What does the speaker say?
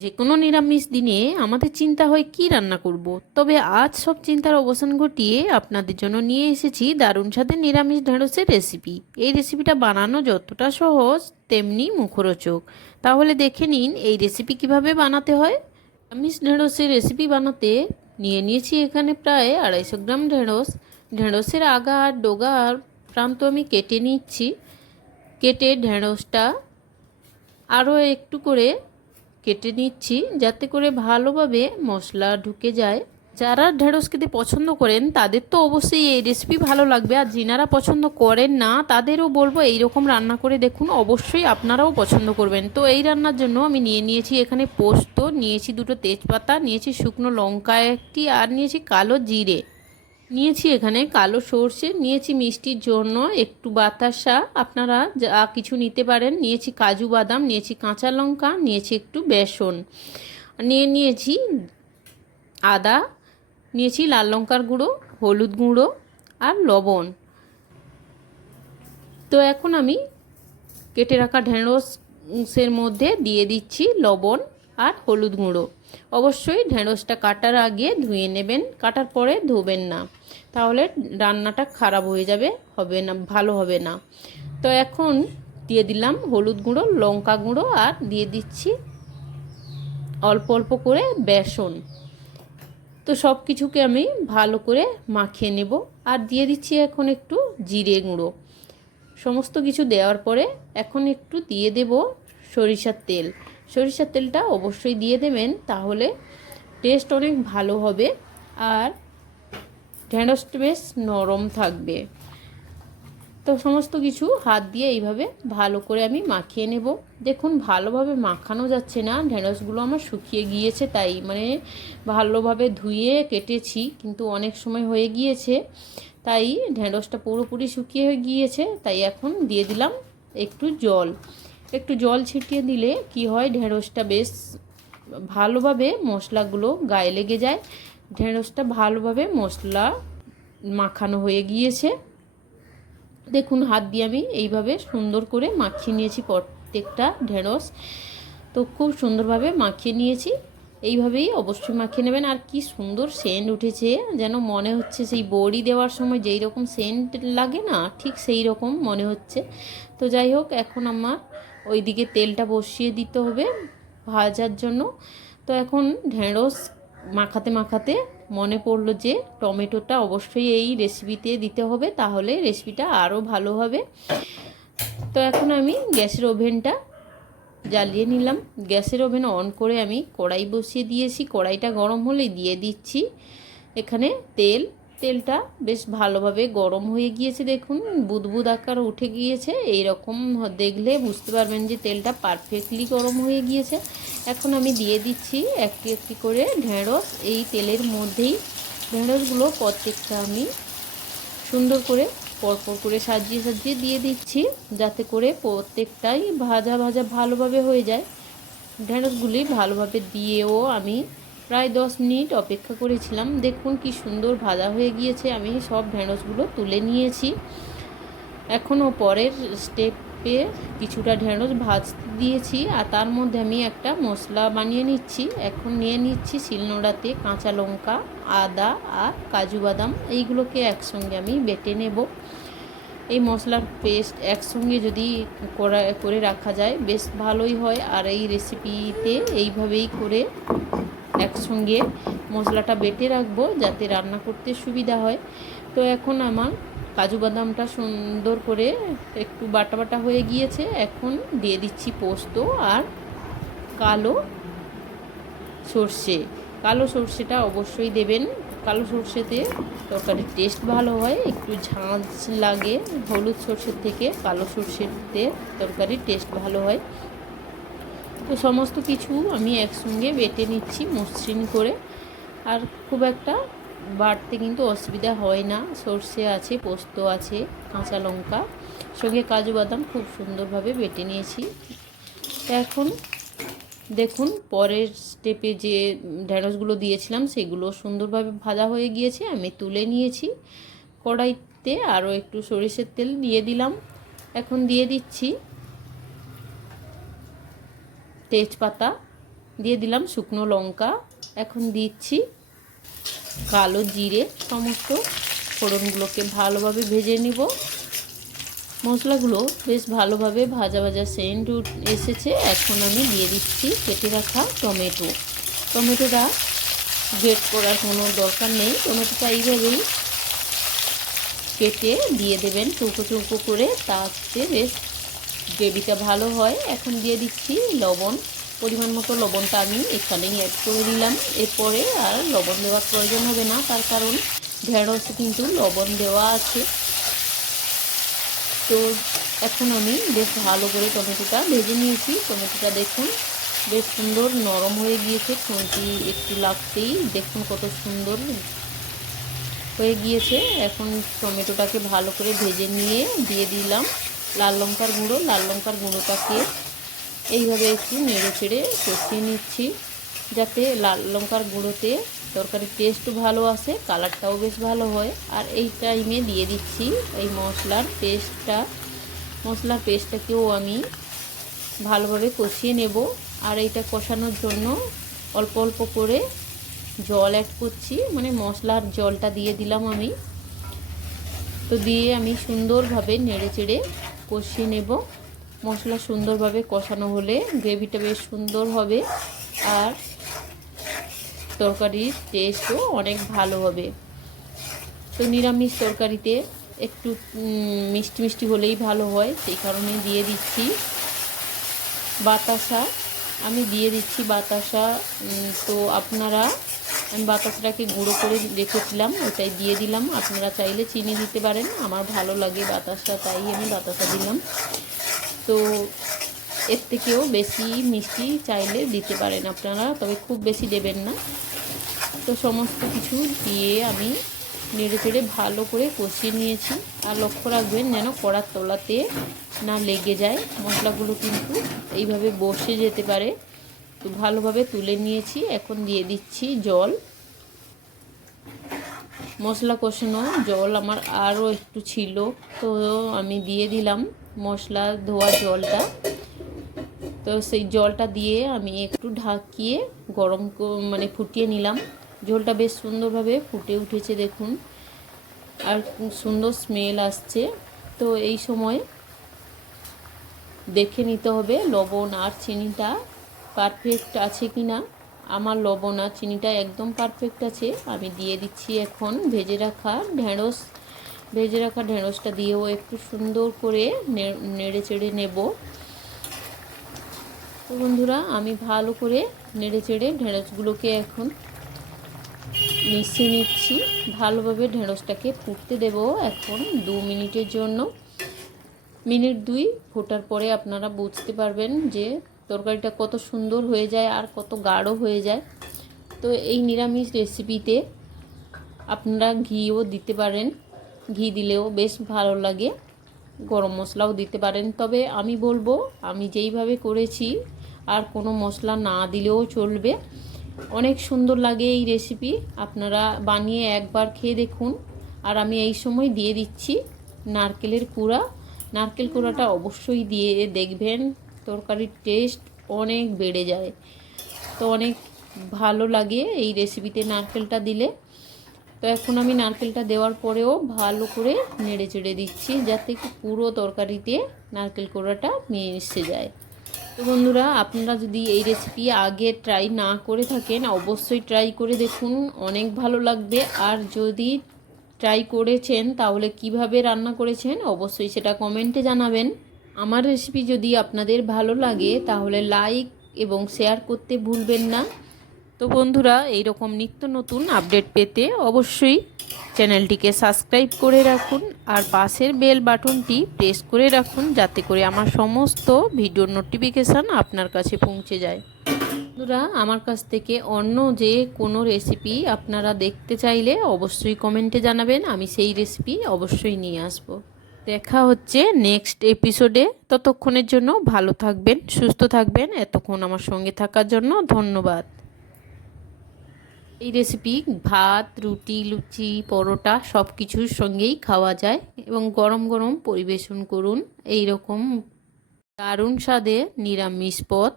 যে কোনো নিরামিষ দিনে আমাদের চিন্তা হয় কি রান্না করব। তবে আজ সব চিন্তার অবসান ঘটিয়ে আপনাদের জন্য নিয়ে এসেছি দারুণ স্বাদের নিরামিষ ঢেঁড়সের রেসিপি। এই রেসিপিটা বানানো যতটা সহজ তেমনি মুখরোচক। তাহলে দেখে নিন এই রেসিপি কিভাবে বানাতে হয়। নিরামিষ ঢেঁড়সের রেসিপি বানাতে নিয়েছি এখানে প্রায় 250 গ্রাম ঢেঁড়স। ঢেঁড়সের আগা আর ডগা আর প্রান্ত আমি কেটে নিচ্ছি। কেটে ঢেঁড়সটা আরও একটু করে কেটে নিচ্ছি যাতে করে ভালোভাবে মশলা ঢুকে যায়। যারা ঢেঁড়স খেতে পছন্দ করেন তাদের তো অবশ্যই এই রেসিপি ভালো লাগবে, আর যিনারা পছন্দ করেন না তাদেরও বলবো এই রকম রান্না করে দেখুন, অবশ্যই আপনারাও পছন্দ করবেন। তো এই রান্নার জন্য আমি নিয়েছি এখানে পোস্ত, নিয়েছি দুটো তেজপাতা, নিয়েছি শুকনো লঙ্কা একটি, আর নিয়েছি কালো জিরে, নিয়েছি এখানে কালো সর্ষে, নিয়েছি মিষ্টির জন্য একটু বাতাসা, আপনারা যা কিছু নিতে পারেন, নিয়েছি কাজু বাদাম, নিয়েছি কাঁচা লঙ্কা, নিয়েছি একটু বেসন, নিয়েছি আদা, নিয়েছি লাল লঙ্কার গুঁড়ো, হলুদ গুঁড়ো আর লবণ। তো এখন আমি কেটে রাখা ঢেঁড়সের মধ্যে দিয়ে দিচ্ছি লবণ আর হলুদ গুঁড়ো। অবশ্যই ঢেঁড়সটা কাটার আগে ধুয়ে নেবেন, কাটার পরে ধোবেন না, তাহলে রান্নাটা খারাপ হয়ে যাবে, হবে না, ভালো হবে না। তো এখন দিয়ে দিলাম হলুদ গুঁড়ো, লঙ্কা গুঁড়ো, আর দিয়ে দিচ্ছি অল্প অল্প করে বেসন। তো সব কিছুকে আমি ভালো করে মাখিয়ে নেব, আর দিয়ে দিচ্ছি এখন একটু জিরে গুঁড়ো। সমস্ত কিছু দেওয়ার পরে এখন একটু দিয়ে দেব সরিষার তেল। সরিষার তেলটা অবশ্যই দিয়ে দেবেন, তাহলে টেস্ট অনেক ভালো হবে আর ঢেঁড়সটা বেশ নরম থাকবে। তো সমস্ত কিছু হাত দিয়ে এইভাবে ভালো করে আমি মাখিয়ে নেব। দেখুন ভালোভাবে মাখানো যাচ্ছে না, ঢেঁড়সগুলো আমার শুকিয়ে গিয়েছে, তাই ভালোভাবে ধুয়ে কেটেছি কিন্তু অনেক সময় হয়ে গিয়েছে, তাই ঢেঁড়সটা পুরোপুরি শুকিয়ে গিয়েছে। তাই এখন দিয়ে দিলাম একটু জল। একটু জল ছিটিয়ে দিলে কি হয়, ঢেঁড়সটা বেশ ভালোভাবে মশলাগুলো গায়ে লেগে যায়। ঢেঁড়সটা ভালোভাবে মশলা মাখানো হয়ে গিয়েছে। দেখুন হাত দিয়ে আমি এইভাবে সুন্দর করে মাখিয়ে নিয়েছি প্রত্যেকটা ঢেঁড়স। তো খুব সুন্দরভাবে মাখিয়ে নিয়েছি, এইভাবেই অবশ্যই মাখিয়ে নেবেন। আর কি সুন্দর সেন্ট উঠেছে, যেন মনে হচ্ছে সেই বড়ি দেওয়ার সময় যেই রকম সেন্ট লাগে না, ঠিক সেই রকম মনে হচ্ছে। তো যাই হোক, এখন আমার ওইদিকে তেলটা বসিয়ে দিতে হবে ভাজার জন্য। তো এখন ঢেঁড়স মাখাতে মাখাতে মনে পড়লো যে টমেটোটা অবশ্যই এই রেসিপিতে দিতে হবে, তাহলে রেসিপিটা আরও ভালো হবে। তো এখন আমি গ্যাসের ওভেনটা জ্বালিয়ে নিলাম। গ্যাসের ওভেন অন করে আমি কড়াই বসিয়ে দিয়েছি। কড়াইটা গরম হলেই দিয়ে দিচ্ছি এখানে তেলটা বেশ ভালোভাবে গরম হয়ে গিয়েছে। দেখুন বুদবুদ আকার উঠে গিয়েছে, এই রকম দেখলে বুঝতে পারবেন যে তেলটা পারফেক্টলি গরম হয়ে গিয়েছে। এখন আমি দিয়ে দিচ্ছি একটি একটি করে ঢেঁড়স। এই তেলের মধ্যেই ঢেঁড়সগুলো প্রত্যেকটা আমি সুন্দর করে পরপর করে সাজিয়ে সাজিয়ে দিয়ে দিচ্ছি, যাতে করে প্রত্যেকটাই ভাজা ভাজা ভালোভাবে হয়ে যায়। ঢেঁড়সগুলি ভালোভাবে দিয়েও আমি প্রায় 10 মিনিট অপেক্ষা করেছিলাম। দেখুন কি সুন্দর ভাজা হয়ে গিয়েছে, আমি সব ঢেঁড়সগুলো তুলে নিয়েছি। এখনও পরের স্টেপে কিছুটা ঢেঁড়স ভাজতে দিয়েছি, আর তার মধ্যে আমি একটা মশলা বানিয়ে নিচ্ছি। এখন নিয়ে নিচ্ছি শিলনোড়াতে কাঁচা লঙ্কা, আদা আর কাজু বাদাম, এইগুলোকে একসঙ্গে আমি বেটে নেব। এই মশলার পেস্ট একসঙ্গে যদি করে রাখা যায় বেশ ভালোই হয়, আর এই রেসিপিতে এইভাবেই করে একসঙ্গে মশলাটা বেটে রাখবো যাতে রান্না করতে সুবিধা হয়। তো এখন আমার কাজু বাদামটা সুন্দর করে একটু বাটা বাটা হয়ে গিয়েছে। এখন দিয়ে দিচ্ছি পোস্ত আর কালো সর্ষে। কালো সর্ষেটা অবশ্যই দেবেন, কালো সর্ষেতে তরকারির টেস্ট ভালো হয়, একটু ঝাঁঝ লাগে। হলুদ সর্ষের থেকে কালো সর্ষেতে তরকারির টেস্ট ভালো হয়। তো সমস্ত কিছু আমি একসঙ্গে বেটে নিচ্ছি মসৃণ করে, আর খুব একটা বাটতে কিন্তু অসুবিধা হয় না। সর্ষে আছে, পোস্ত আছে, কাঁচা লঙ্কা, সঙ্গে কাজু বাদাম খুব সুন্দরভাবে বেটে নিয়েছি। এখন দেখুন পরের স্টেপে যে ঢেঁড়সগুলো দিয়েছিলাম সেগুলো সুন্দরভাবে ভাজা হয়ে গিয়েছে, আমি তুলে নিয়েছি। কড়াইতে আরও একটু সরিষার তেল দিয়ে দিলাম। এখন দিয়ে দিচ্ছি তেজপাতা, দিয়ে দিলাম শুকনো লঙ্কা, এখন দিচ্ছি কালো জিরে। সমস্ত ফোড়নগুলোকে ভালোভাবে ভেজে নিব। মশলাগুলো বেশ ভালোভাবে ভাজা ভাজা সেন্ট এসেছে। এখন আমি দিয়ে দিচ্ছি কেটে রাখা টমেটো। টমেটোটা গ্রেট করার কোনো দরকার নেই, টমেটোটা এইভাবেই কেটে দিয়ে দেবেন চৌকো চৌকো করে, তাতে বেশ গ্রেভিটা ভালো হয়। এখন দিয়ে দিচ্ছি লবণ, পরিমাণ মতো লবণটা আমি এখানেই অ্যাড করে দিলাম। এরপরে আর লবণ দেওয়ার প্রয়োজন হবে না, তার কারণ ঢেঁড়সে কিন্তু লবণ দেওয়া আছে। তো এখন আমি বেশ ভালো করে টমেটোটা ভেজে নিয়েছি। টমেটোটা দেখুন বেশ সুন্দর নরম হয়ে গিয়েছে, খুন্তি একটু লাগতেই দেখুন কত সুন্দর হয়ে গিয়েছে। এখন টমেটোটাকে ভালো করে ভেজে নিয়ে দিয়ে দিলাম লাল লঙ্কার গুঁড়ো। লাল লঙ্কার গুঁড়োটাকে এইভাবে একটু নেড়ে চেড়ে কষিয়ে নিচ্ছি, যাতে লাল লঙ্কার গুঁড়োতে তরকারির টেস্টও ভালো আসে, কালারটাও বেশ ভালো হয়। আর এই টাইমে দিয়ে দিচ্ছি এই মশলার পেস্টটাকেও আমি ভালোভাবে কষিয়ে নেব। আর এইটা কষানোর জন্য অল্প অল্প করে জল অ্যাড করছি, মানে মশলার জলটা দিয়ে দিলাম আমি। তো দিয়ে আমি সুন্দরভাবে নেড়ে চেড়ে কষিয়ে নেব। মশলা সুন্দরভাবে কষানো হলে গ্রেভিটা বেশ সুন্দর হবে আর তরকারির টেস্টও অনেক ভালো হবে। তো নিরামিষ তরকারিতে একটু মিষ্টি মিষ্টি হলেই ভালো হয়, সেই কারণে দিয়ে দিচ্ছি বাতাসা। আমি দিয়ে দিচ্ছি বাতাসা। তো আমি বাতাসাটাকে গুঁড়ো করে রেখেছিলাম, ওটাই দিয়ে দিলাম। আপনারা চাইলে চিনি দিতে পারেন, আমার ভালো লাগে বাতাসা, তাই আমি বাতাসা দিলাম। তো এর থেকেও বেশি মিষ্টি চাইলে দিতে পারেন আপনারা, তবে খুব বেশি দেবেন না। তো সমস্ত কিছু দিয়ে আমি নেড়ে চেড়ে ভালো করে কষিয়ে নিয়েছি। আর লক্ষ্য রাখবেন যেন কড়ার তলাতে না লেগে যায়, মশলাগুলো কিন্তু এইভাবে বসে যেতে পারে। তো ভালোভাবে তুলে নিয়েছি। এখন দিয়ে দিচ্ছি জল। মশলা কষানো জল আমার আরও একটু ছিল, তো আমি দিয়ে দিলাম মশলা ধোয়া জলটা। তো সেই জলটা দিয়ে আমি একটু ঢাকিয়ে ফুটিয়ে নিলাম। ঝোলটা বেশ সুন্দরভাবে ফুটে উঠেছে দেখুন, আর সুন্দর স্মেল আসছে। তো এই সময় দেখে নিতে হবে লবণ আর চিনিটা পারফেক্ট আছে কি না। আমার লবণ আর চিনিটা একদম পারফেক্ট আছে। আমি দিয়ে দিচ্ছি এখন ভেজে রাখা ঢেঁড়সটা দিয়েও একটু সুন্দর করে নেড়ে চেড়ে নেব। তো বন্ধুরা, আমি ভালো করে নেড়ে চেড়ে ঢেঁড়সগুলোকে এখন মিশিয়ে নিচ্ছি। ভালোভাবে ঢেঁড়সটাকে ফুটতে দেব এখন 2 মিনিটের জন্য। মিনিট 2 ফোটার পরে আপনারা বুঝতে পারবেন যে তরকারিটা কত সুন্দর হয়ে যায় আর কত গাঢ় হয়ে যায়। তো এই নিরামিষ রেসিপিতে আপনারা ঘিও দিতে পারেন, ঘি দিলেও বেশ ভালো লাগে। গরম মশলাও দিতে পারেন, তবে আমি বলবো আমি যেইভাবে করেছি আর কোনো মশলা না দিলেও চলবে। অনেক সুন্দর লাগে এই রেসিপি, আপনারা বানিয়ে একবার খেয়ে দেখুন। আর আমি এই সময় দিয়ে দিচ্ছি নারকেলের কুড়া। নারকেল কুড়াটা অবশ্যই দিয়ে দেখবেন, তরকারির টেস্ট অনেক বেড়ে যায়। তো অনেক ভালো লাগে এই রেসিপিতে নারকেলটা দিলে। তো এখন আমি নারকেলটা দেওয়ার পরেও ভালো করে নেড়ে চেড়ে দিচ্ছি, যাতে পুরো তরকারিতে নারকেল কোড়াটা মিশে যায়। তো বন্ধুরা, আপনারা যদি এই রেসিপি আগে ট্রাই না করে থাকেন অবশ্যই ট্রাই করে দেখুন, অনেক ভালো লাগবে। আর যদি ট্রাই করেছেন তাহলে কিভাবে রান্না করেছেন অবশ্যই সেটা কমেন্টে জানাবেন। আমার রেসিপি যদি আপনাদের ভালো লাগে তাহলে লাইক এবং শেয়ার করতে ভুলবেন না। তো বন্ধুরা, এইরকম নিত্য নতুন আপডেট পেতে অবশ্যই চ্যানেলটিকে সাবস্ক্রাইব করে রাখুন আর পাশের বেল বাটনটি প্রেস করে রাখুন, যাতে করে আমার সমস্ত ভিডিওর নোটিফিকেশান আপনার কাছে পৌঁছে যায়। বন্ধুরা, আমার কাছ থেকে অন্য যে কোনো রেসিপি আপনারা দেখতে চাইলে অবশ্যই কমেন্টে জানাবেন, আমি সেই রেসিপি অবশ্যই নিয়ে আসব। দেখা হচ্ছে নেক্সট এপিসোডে। ততক্ষণের জন্য ভালো থাকবেন, সুস্থ থাকবেন। এতক্ষণ আমার সঙ্গে থাকার জন্য ধন্যবাদ। এই রেসিপি ভাত, রুটি, লুচি, পরোটা সব কিছুর সঙ্গেই খাওয়া যায় এবং গরম গরম পরিবেশন করুন। এই রকম দারুণ স্বাদে নিরামিষ পদ।